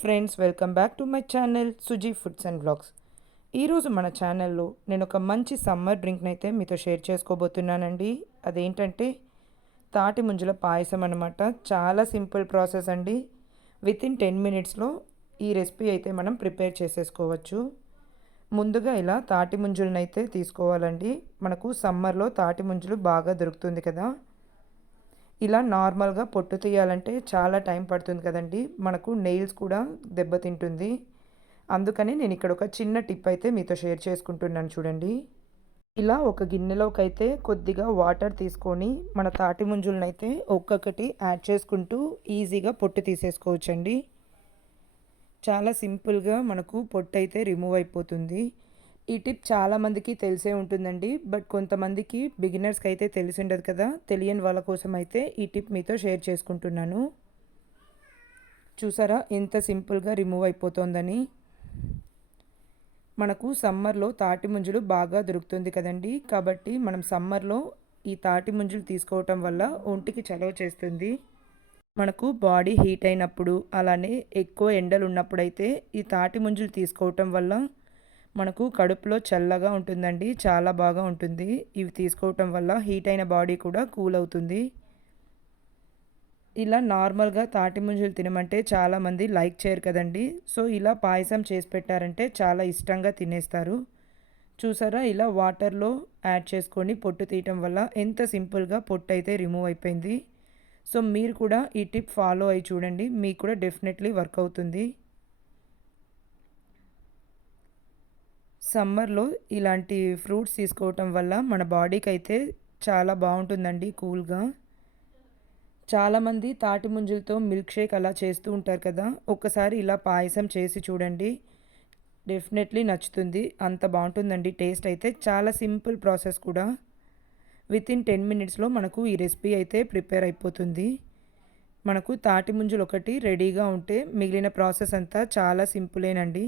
Friends welcome back to my channel Suji foods and blogs ఈరోజు మన ఛానల్లో నేను ఒక మంచి సమ్మర్ డ్రింక్ని అయితే మీతో షేర్ చేసుకోబోతున్నానండి. అదేంటంటే తాటి ముంజల పాయసం అనమాట చాలా సింపుల్ ప్రాసెస్ అండి. విత్ ఇన్ టెన్ మినిట్స్లో ఈ రెసిపీ అయితే మనం ప్రిపేర్ చేసేసుకోవచ్చు. ముందుగా ఇలా తాటి ముంజులను అయితే తీసుకోవాలండి. మనకు సమ్మర్లో తాటి ముంజులు బాగా దొరుకుతుంది కదా. ఇలా నార్మల్గా పొట్టు తీయాలంటే చాలా టైం పడుతుంది కదండి. మనకు నెయిల్స్ కూడా దెబ్బతింటుంది. అందుకని నేను ఇక్కడ ఒక చిన్న టిప్ అయితే మీతో షేర్ చేసుకుంటున్నాను చూడండి. ఇలా ఒక గిన్నెలోకి అయితే కొద్దిగా వాటర్ తీసుకొని మన తాటి ముంజులనైతే ఒక్కొక్కటి యాడ్ చేసుకుంటూ ఈజీగా పొట్టు తీసేసుకోవచ్చండి. చాలా సింపుల్గా మనకు పొట్టు అయితే రిమూవ్ అయిపోతుంది. ఈ టిప్ చాలామందికి తెలిసే ఉంటుందండి. బట్ కొంతమందికి బిగినర్స్కి అయితే తెలిసి ఉండదు కదా. తెలియని వాళ్ళ కోసం అయితే ఈ టిప్ మీతో షేర్ చేసుకుంటున్నాను. చూసారా? ఎంత సింపుల్గా రిమూవ్ అయిపోతుందని. మనకు సమ్మర్లో తాటి ముంజులు బాగా దొరుకుతుంది కదండి. కాబట్టి మనం సమ్మర్లో ఈ తాటి ముంజులు తీసుకోవటం వల్ల ఒంటికి చలవ చేస్తుంది. మనకు బాడీ హీట్ అయినప్పుడు అలానే ఎక్కువ ఎండలు ఉన్నప్పుడైతే ఈ తాటి ముంజులు తీసుకోవటం వల్ల మనకు కడుపులో చల్లగా ఉంటుందండి. చాలా బాగా ఉంటుంది. ఇవి తీసుకోవటం వల్ల హీట్ అయిన బాడీ కూడా కూల్ అవుతుంది. ఇలా నార్మల్గా తాటి ముంజులు తినమంటే చాలామంది లైక్ చేయరు కదండి. సో ఇలా పాయసం చేసి పెట్టారంటే చాలా ఇష్టంగా తినేస్తారు. చూసారా? ఇలా వాటర్లో యాడ్ చేసుకొని పొట్టు తీయటం వల్ల ఎంత సింపుల్గా పొట్టు అయితే రిమూవ్ అయిపోయింది. సో మీరు కూడా ఈ టిప్ ఫాలో అయ్యి చూడండి. మీకు కూడా డెఫినెట్లీ వర్క్ అవుతుంది. సమ్మర్లో ఇలాంటి ఫ్రూట్స్ తీసుకోవటం వల్ల మన బాడీకి అయితే చాలా బాగుంటుందండి కూల్గా. చాలామంది తాటి ముంజులతో మిల్క్ షేక్ అలా చేస్తూ ఉంటారు కదా ఒక్కసారి ఇలా పాయసం చేసి చూడండి. డెఫినెట్లీ నచ్చుతుంది అంత బాగుంటుందండి టేస్ట్ అయితే. చాలా సింపుల్ ప్రాసెస్ కూడా. విత్ ఇన్ టెన్ మినిట్స్లో మనకు ఈ రెసిపీ అయితే ప్రిపేర్ అయిపోతుంది. మనకు తాటి ముంజులు ఒకటి రెడీగా ఉంటే మిగిలిన ప్రాసెస్ అంతా చాలా సింపులేనండి.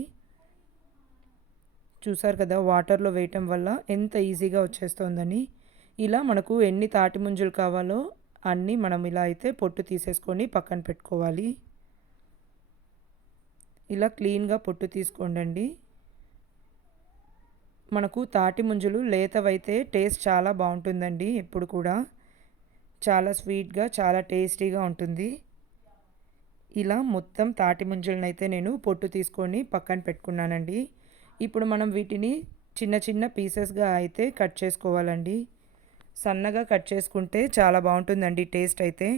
చూసారు కదా వాటర్లో వేయటం వల్ల ఎంత ఈజీగా వచ్చేస్తుందని. ఇలా మనకు ఎన్ని తాటి ముంజులు కావాలో అన్నీ మనం ఇలా అయితే పొట్టు తీసేసుకొని పక్కన పెట్టుకోవాలి. ఇలా క్లీన్గా పొట్టు తీసుకోండి మనకు తాటి ముంజులు లేతవైతే టేస్ట్ చాలా బాగుంటుందండి ఎప్పుడు కూడా. చాలా స్వీట్గా చాలా టేస్టీగా ఉంటుంది. ఇలా మొత్తం తాటి ముంజులను అయితే నేను పొట్టు తీసుకొని పక్కన పెట్టుకున్నానండి. ఇప్పుడు మనం వీటిని చిన్న చిన్న పీసెస్గా అయితే కట్ చేసుకోవాలండి. సన్నగా కట్ చేసుకుంటే చాలా బాగుంటుందండి టేస్ట్ అయితే.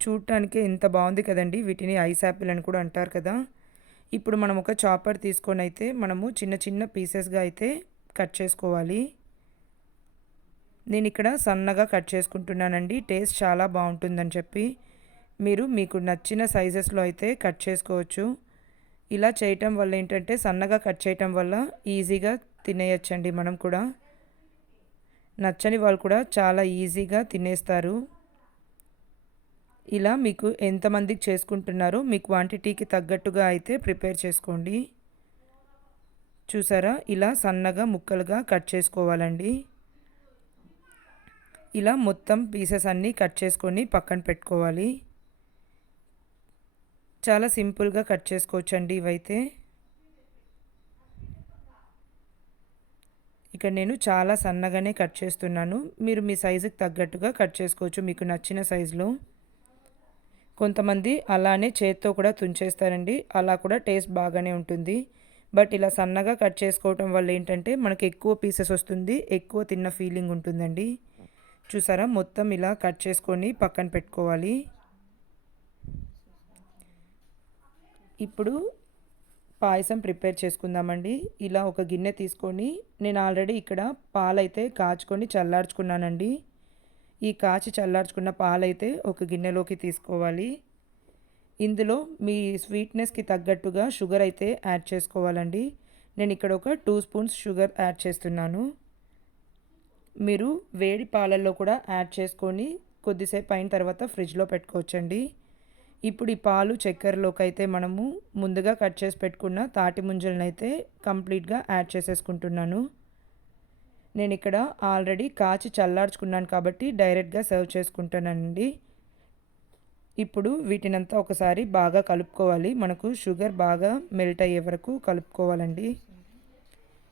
చూడటానికి ఎంత బాగుంది కదండి వీటిని ఐస్ యాపిల్ అని కూడా అంటారు కదా. ఇప్పుడు మనం ఒక చాపర్ తీసుకొని అయితే మనము చిన్న చిన్న పీసెస్గా అయితే కట్ చేసుకోవాలి. నేను ఇక్కడ సన్నగా కట్ చేసుకుంటున్నానండి టేస్ట్ చాలా బాగుంటుందని చెప్పి. మీరు మీకు నచ్చిన సైజెస్లో అయితే కట్ చేసుకోవచ్చు. ఇలా చేయటం వల్ల ఏంటంటే సన్నగా కట్ చేయటం వల్ల ఈజీగా తినేయచ్చండి మనం కూడా. నచ్చని వాళ్ళు కూడా చాలా ఈజీగా తినేస్తారు. ఇలా మీకు ఎంతమందికి చేసుకుంటున్నారో మీ క్వాంటిటీకి తగ్గట్టుగా అయితే ప్రిపేర్ చేసుకోండి. చూసారా? ఇలా సన్నగా ముక్కలుగా కట్ చేసుకోవాలండి. ఇలా మొత్తం పీసెస్ అన్నీ కట్ చేసుకొని పక్కన పెట్టుకోవాలి. చాలా సింపుల్గా కట్ చేసుకోవచ్చండి ఇవైతే. ఇక్కడ నేను చాలా సన్నగానే కట్ చేస్తున్నాను. మీరు మీ సైజుకి తగ్గట్టుగా కట్ చేసుకోవచ్చు మీకు నచ్చిన సైజులో. కొంతమంది అలానే చేత్తో కూడా తుంచేస్తారండి. అలా కూడా టేస్ట్ బాగానే ఉంటుంది. బట్ ఇలా సన్నగా కట్ చేసుకోవటం వల్ల ఏంటంటే మనకు ఎక్కువ పీసెస్ వస్తుంది ఎక్కువ తిన్న ఫీలింగ్ ఉంటుందండి. చూసారా? మొత్తం ఇలా కట్ చేసుకొని పక్కన పెట్టుకోవాలి. ఇప్పుడు పాయసం ప్రిపేర్ చేసుకుందామండి. ఇలా ఒక గిన్నె తీసుకొని నేను ఆల్రెడీ ఇక్కడ పాలైతే కాచుకొని చల్లార్చుకున్నానండి. ఈ కాచి చల్లార్చుకున్న పాలైతే ఒక గిన్నెలోకి తీసుకోవాలి. ఇందులో మీ స్వీట్నెస్కి తగ్గట్టుగా షుగర్ అయితే యాడ్ చేసుకోవాలండి. నేను ఇక్కడ ఒక టూ స్పూన్స్ షుగర్ యాడ్ చేస్తున్నాను. మీరు వేడి పాలల్లో కూడా యాడ్ చేసుకొని కొద్దిసేపు అయిన తర్వాత ఫ్రిడ్జ్లో పెట్టుకోవచ్చండి. ఇప్పుడు ఈ పాలు చక్కెరలోకి అయితే మనము ముందుగా కట్ చేసి పెట్టుకున్న తాటి ముంజలను అయితే కంప్లీట్గా యాడ్ చేసేసుకుంటున్నాను. నేను ఇక్కడ ఆల్రెడీ కాచి చల్లార్చుకున్నాను కాబట్టి డైరెక్ట్గా సర్వ్ చేసుకుంటానండి. ఇప్పుడు వీటినంతా ఒకసారి బాగా కలుపుకోవాలి. మనకు షుగర్ బాగా మెల్ట్ అయ్యే వరకు కలుపుకోవాలండి.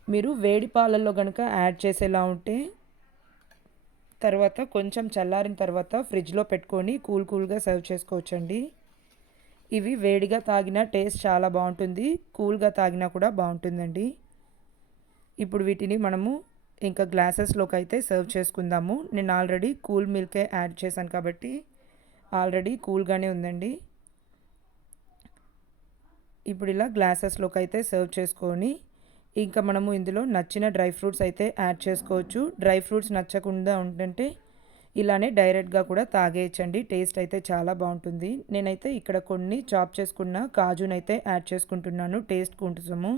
మీరు వేడి పాలల్లో కనుక యాడ్ చేసేలా ఉంటే తర్వాత కొంచెం చల్లారిన తర్వాత ఫ్రిడ్జ్లో పెట్టుకొని కూల్ కూల్గా సర్వ్ చేసుకోవచ్చండి. ఇవి వేడిగా తాగిన టేస్ట్ చాలా బాగుంటుంది కూల్గా తాగినా కూడా బాగుంటుందండి. ఇప్పుడు వీటిని మనము ఇంకా గ్లాసెస్లోకి అయితే సర్వ్ చేసుకుందాము. నేను ఆల్రెడీ కూల్ మిల్కే యాడ్ చేశాను కాబట్టి ఆల్రెడీ కూల్గానే ఉందండి. ఇప్పుడు ఇలా గ్లాసెస్లోకి అయితే సర్వ్ చేసుకొని ఇంకా మనము ఇందులో నచ్చిన డ్రై ఫ్రూట్స్ అయితే యాడ్ చేసుకోవచ్చు. డ్రై ఫ్రూట్స్ నచ్చకుండా ఉంటుంటే ఇలానే డైరెక్ట్గా కూడా తాగేయచ్చండి. టేస్ట్ అయితే చాలా బాగుంటుంది. నేనైతే ఇక్కడ కొన్ని చాప్ చేసుకున్న కాజునైతే యాడ్ చేసుకుంటున్నాను. టేస్ట్ కోసము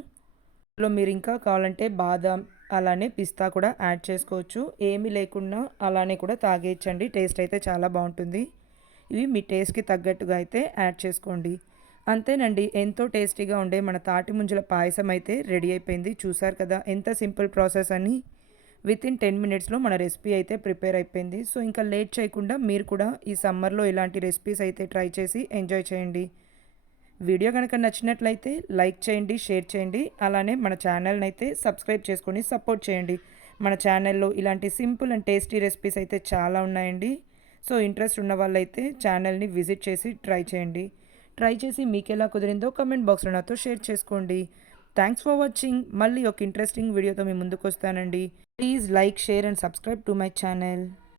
ఇందులో మీరు ఇంకా కావాలంటే బాదం అలానే పిస్తా కూడా యాడ్ చేసుకోవచ్చు. ఏమీ లేకుండా అలానే కూడా తాగేయచ్చండి. టేస్ట్ అయితే చాలా బాగుంటుంది. ఇవి మీ టేస్ట్కి తగ్గట్టుగా అయితే యాడ్ చేసుకోండి. అంతేనండి ఎంతో టేస్టీగా ఉండే మన తాటి ముంజల పాయసం అయితే రెడీ అయిపోయింది. చూసారు కదా ఎంత సింపుల్ ప్రాసెస్ అని. విత్ ఇన్ టెన్ మినిట్స్లో మన రెసిపీ అయితే ప్రిపేర్ అయిపోయింది. సో ఇంకా లేట్ చేయకుండా మీరు కూడా ఈ సమ్మర్లో ఇలాంటి రెసిపీస్ అయితే ట్రై చేసి ఎంజాయ్ చేయండి. వీడియో కనుక నచ్చినట్లయితే లైక్ చేయండి షేర్ చేయండి. అలానే మన ఛానల్ని అయితే సబ్స్క్రైబ్ చేసుకొని సపోర్ట్ చేయండి. మన ఛానల్లో ఇలాంటి సింపుల్ అండ్ టేస్టీ రెసిపీస్ అయితే చాలా ఉన్నాయండి. సో ఇంట్రెస్ట్ ఉన్న వాళ్ళైతే ఛానల్ని విజిట్ చేసి ట్రై చేయండి. ట్రై చేసి మీకు ఎలా కుదిరిందో కమెంట్ బాక్స్లో నాతో షేర్ చేసుకోండి. థ్యాంక్స్ ఫర్ వాచింగ్ మళ్ళీ ఒక ఇంట్రెస్టింగ్ వీడియోతో మీ ముందుకు వస్తానండి please like share and subscribe to my channel